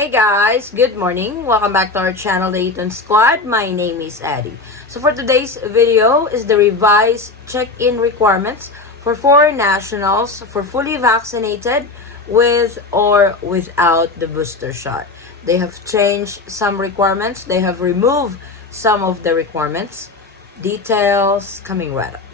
Hey guys, good morning. Welcome back to our channel, the Eaton Squad. My name is Addie. So for today's video is the revised check-in requirements for foreign nationals for fully vaccinated with or without the booster shot. They have changed some requirements. They have removed some of the requirements. Details coming right up.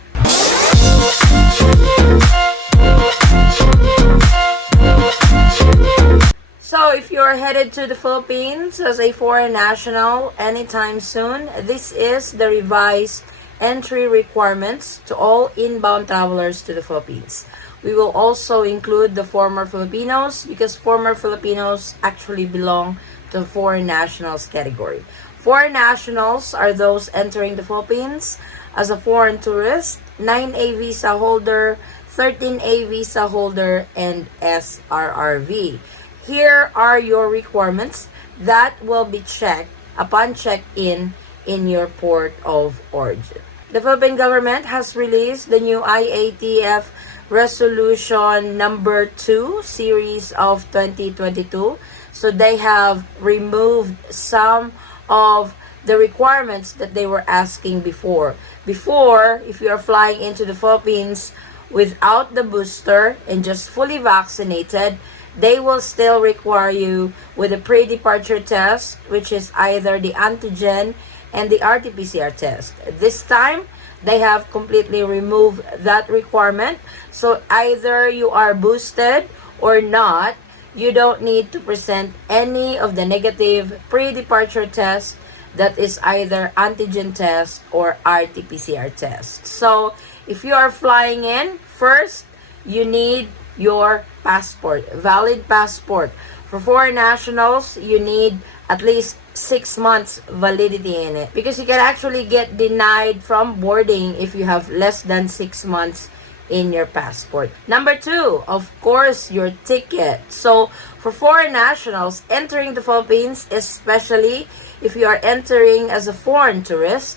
So if you're headed to the Philippines as a foreign national anytime soon, this is the revised entry requirements to all inbound travelers to the Philippines. We will also include the former Filipinos because former Filipinos actually belong to the foreign nationals category. Foreign nationals are those entering the Philippines as a foreign tourist, 9A visa holder, 13A visa holder, and SRRV. Here are your requirements that will be checked upon check-in in your port of origin. The Philippine government has released the new IATF Resolution number 2 series of 2022. So they have removed some of the requirements that they were asking before. Before, if you are flying into the Philippines without the booster and just fully vaccinated, they will still require you with a pre-departure test, which is either the Antigen and the RT-PCR test. This time, they have completely removed that requirement. So either you are boosted or not, you don't need to present any of the negative pre-departure test that is either antigen test or RT-PCR test. So if you are flying in, first, you need your passport, valid passport. For foreign nationals, you need at least 6 months validity in it because you can actually get denied from boarding if you have less than 6 months in your passport. Number 2, of course, your ticket. So for foreign nationals entering the Philippines, especially if you are entering as a foreign tourist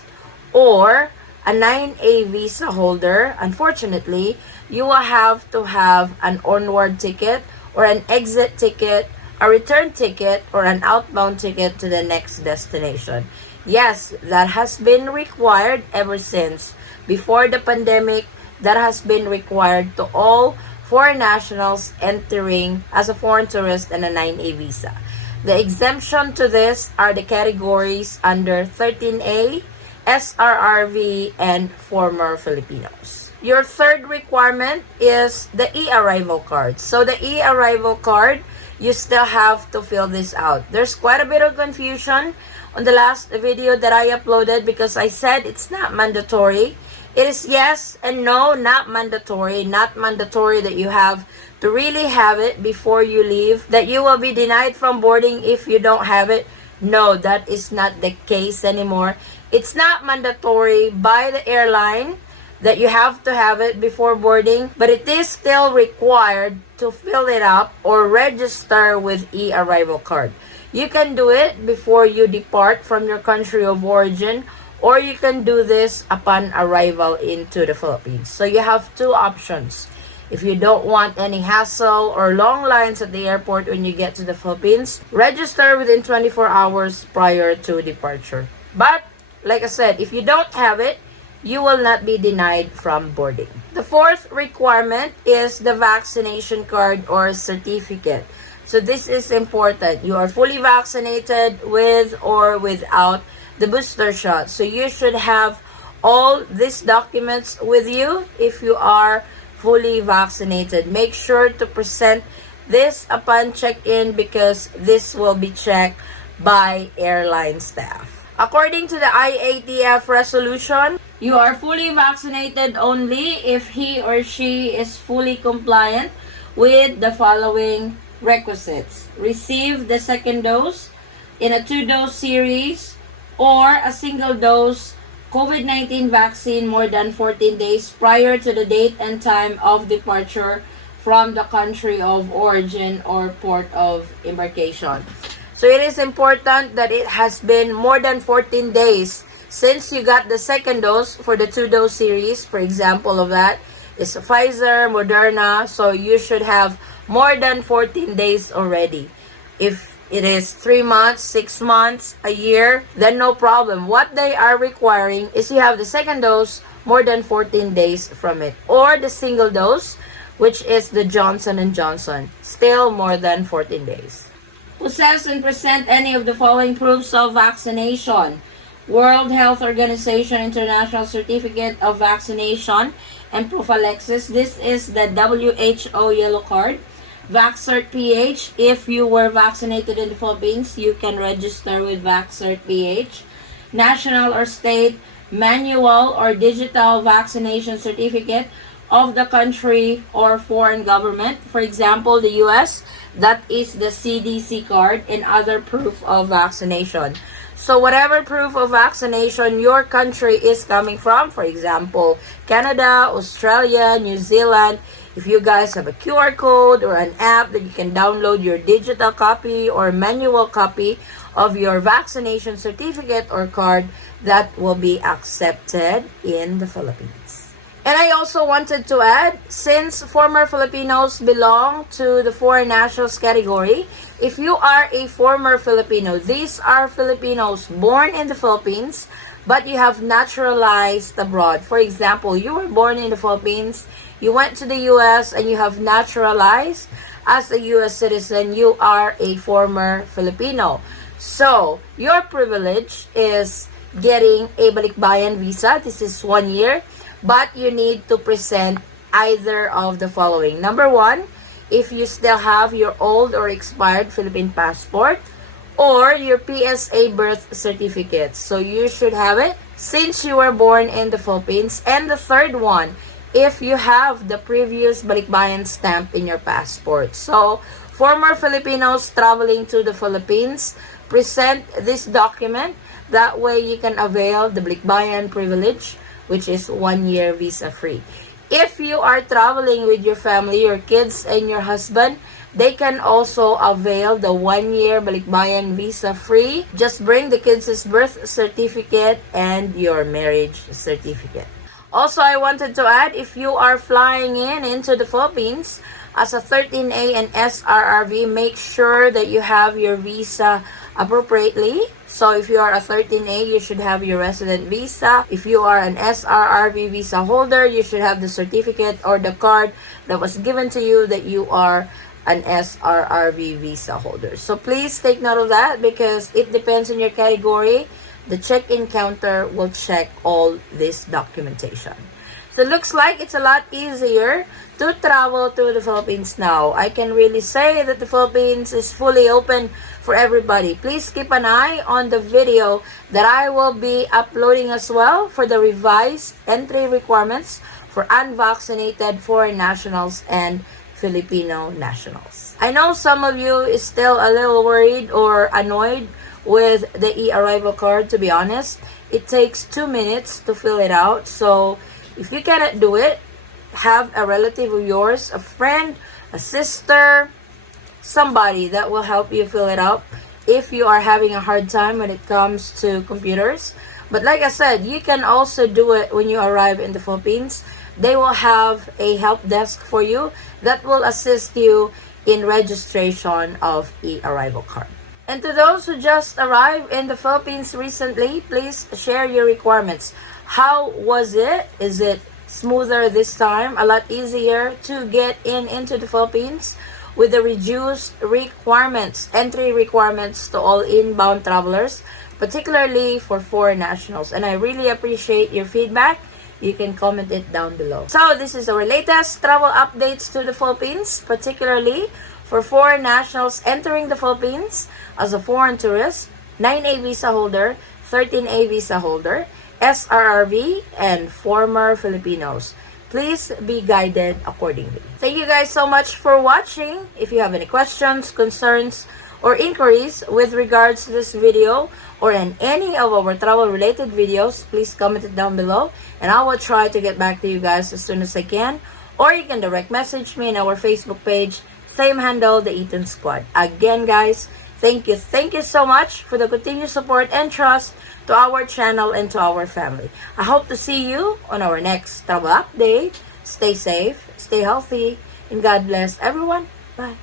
or a 9A visa holder, unfortunately, you will have to have an onward ticket or an exit ticket, a return ticket, or an outbound ticket to the next destination. Yes, that has been required ever since. Before the pandemic, that has been required to all foreign nationals entering as a foreign tourist and a 9A visa. The exemption to this are the categories under 13A, SRRV, and former Filipinos. Your third requirement is the e-arrival card. So the e-arrival card, you still have to fill this out. There's quite a bit of confusion on the last video that I uploaded because I said it's not mandatory. It is yes and no, not mandatory. Not mandatory that you have to really have it before you leave, that you will be denied from boarding if you don't have it. No, that is not the case anymore. It's not mandatory by the airline that you have to have it before boarding, but it is still required to fill it up or register with e-arrival card. You can do it before you depart from your country of origin, or you can do this upon arrival into the Philippines. So you have two options. If you don't want any hassle or long lines at the airport when you get to the Philippines, register within 24 hours prior to departure. But, like I said, if you don't have it, you will not be denied from boarding. The fourth requirement is the vaccination card or certificate. So this is important. You are fully vaccinated with or without the booster shot. So you should have all these documents with you if you are fully vaccinated. Make sure to present this upon check-in because this will be checked by airline staff. According to the IATF resolution, you are fully vaccinated only if he or she is fully compliant with the following requisites. Receive the second dose in a 2-dose series or a single dose COVID-19 vaccine more than 14 days prior to the date and time of departure from the country of origin or port of embarkation. So it is important that it has been more than 14 days since you got the second dose for the 2-dose series. For example of that is Pfizer, Moderna. So you should have more than 14 days already. If it is 3 months, 6 months, a year, then no problem. What they are requiring is you have the second dose more than 14 days from it, or the single dose, which is the Johnson & Johnson, still more than 14 days. Possess and present any of the following proofs of vaccination: World Health Organization International Certificate of Vaccination and Prophylaxis. This is the WHO yellow card. VaxCert PH. If you were vaccinated in the Philippines, you can register with VaxCert PH. National or state manual or digital vaccination certificate of the country or foreign government. For example, the US, that is the CDC card, and other proof of vaccination. So whatever proof of vaccination your country is coming from, for example, Canada, Australia, New Zealand, if you guys have a QR code or an app that you can download your digital copy or manual copy of your vaccination certificate or card, that will be accepted in the Philippines. And I also wanted to add, since former Filipinos belong to the foreign nationals category, if you are a former Filipino, these are Filipinos born in the Philippines, but you have naturalized abroad. For example, you were born in the Philippines, you went to the US, and you have naturalized as a US citizen, you are a former Filipino. So, your privilege is getting a Balikbayan visa. This is 1 year. But you need to present either of the following. Number one, if you still have your old or expired Philippine passport, or your PSA birth certificate. So you should have it since you were born in the Philippines. And the third one, if you have the previous Balikbayan stamp in your passport. So former Filipinos traveling to the Philippines, present this document. That way you can avail the Balikbayan privilege, which is 1 year visa free. If you are traveling with your family, your kids, and your husband, they can also avail the 1 year Balikbayan visa free. Just bring the kids' birth certificate and your marriage certificate. Also, I wanted to add, if you are flying into the Philippines as a 13A and SRRV, make sure that you have your visa appropriately. So if you are a 13A, you should have your resident visa. If you are an SRRV visa holder, you should have the certificate or the card that was given to you that you are an SRRV visa holder. So please take note of that, because it depends on your category. The check-in counter will check all this documentation. So it looks like it's a lot easier to travel to the Philippines now. I can really say that the Philippines is fully open for everybody. Please keep an eye on the video that I will be uploading as well for the revised entry requirements for unvaccinated foreign nationals and Filipino nationals. I know some of you is still a little worried or annoyed with the e-arrival card. To be honest, it takes 2 minutes to fill it out. So if you cannot do it, have a relative of yours, a friend, a sister, somebody that will help you fill it out if you are having a hard time when it comes to computers. But like I said, you can also do it when you arrive in the Philippines. They will have a help desk for you that will assist you in registration of e-arrival card. And to those who just arrived in the Philippines recently, please share your requirements. How was it? Is it smoother this time? A lot easier to get into the Philippines with the reduced requirements, entry requirements to all inbound travelers, particularly for foreign nationals. And I really appreciate your feedback. You can comment it down below. So this is our latest travel updates to the Philippines, particularly for foreign nationals entering the Philippines as a foreign tourist, 9A visa holder, 13A visa holder, SRRV, and former Filipinos. Please be guided accordingly. Thank you guys so much for watching. If you have any questions, concerns, or inquiries with regards to this video or in any of our travel related videos, please comment it down below and I will try to get back to you guys as soon as I can. Or you can direct message me in our Facebook page, same handle, the Eaton Squad. Again guys, thank you so much for the continued support and trust to our channel and to our family. I hope to see you on our next travel update. Stay safe, stay healthy, and God bless everyone. Bye.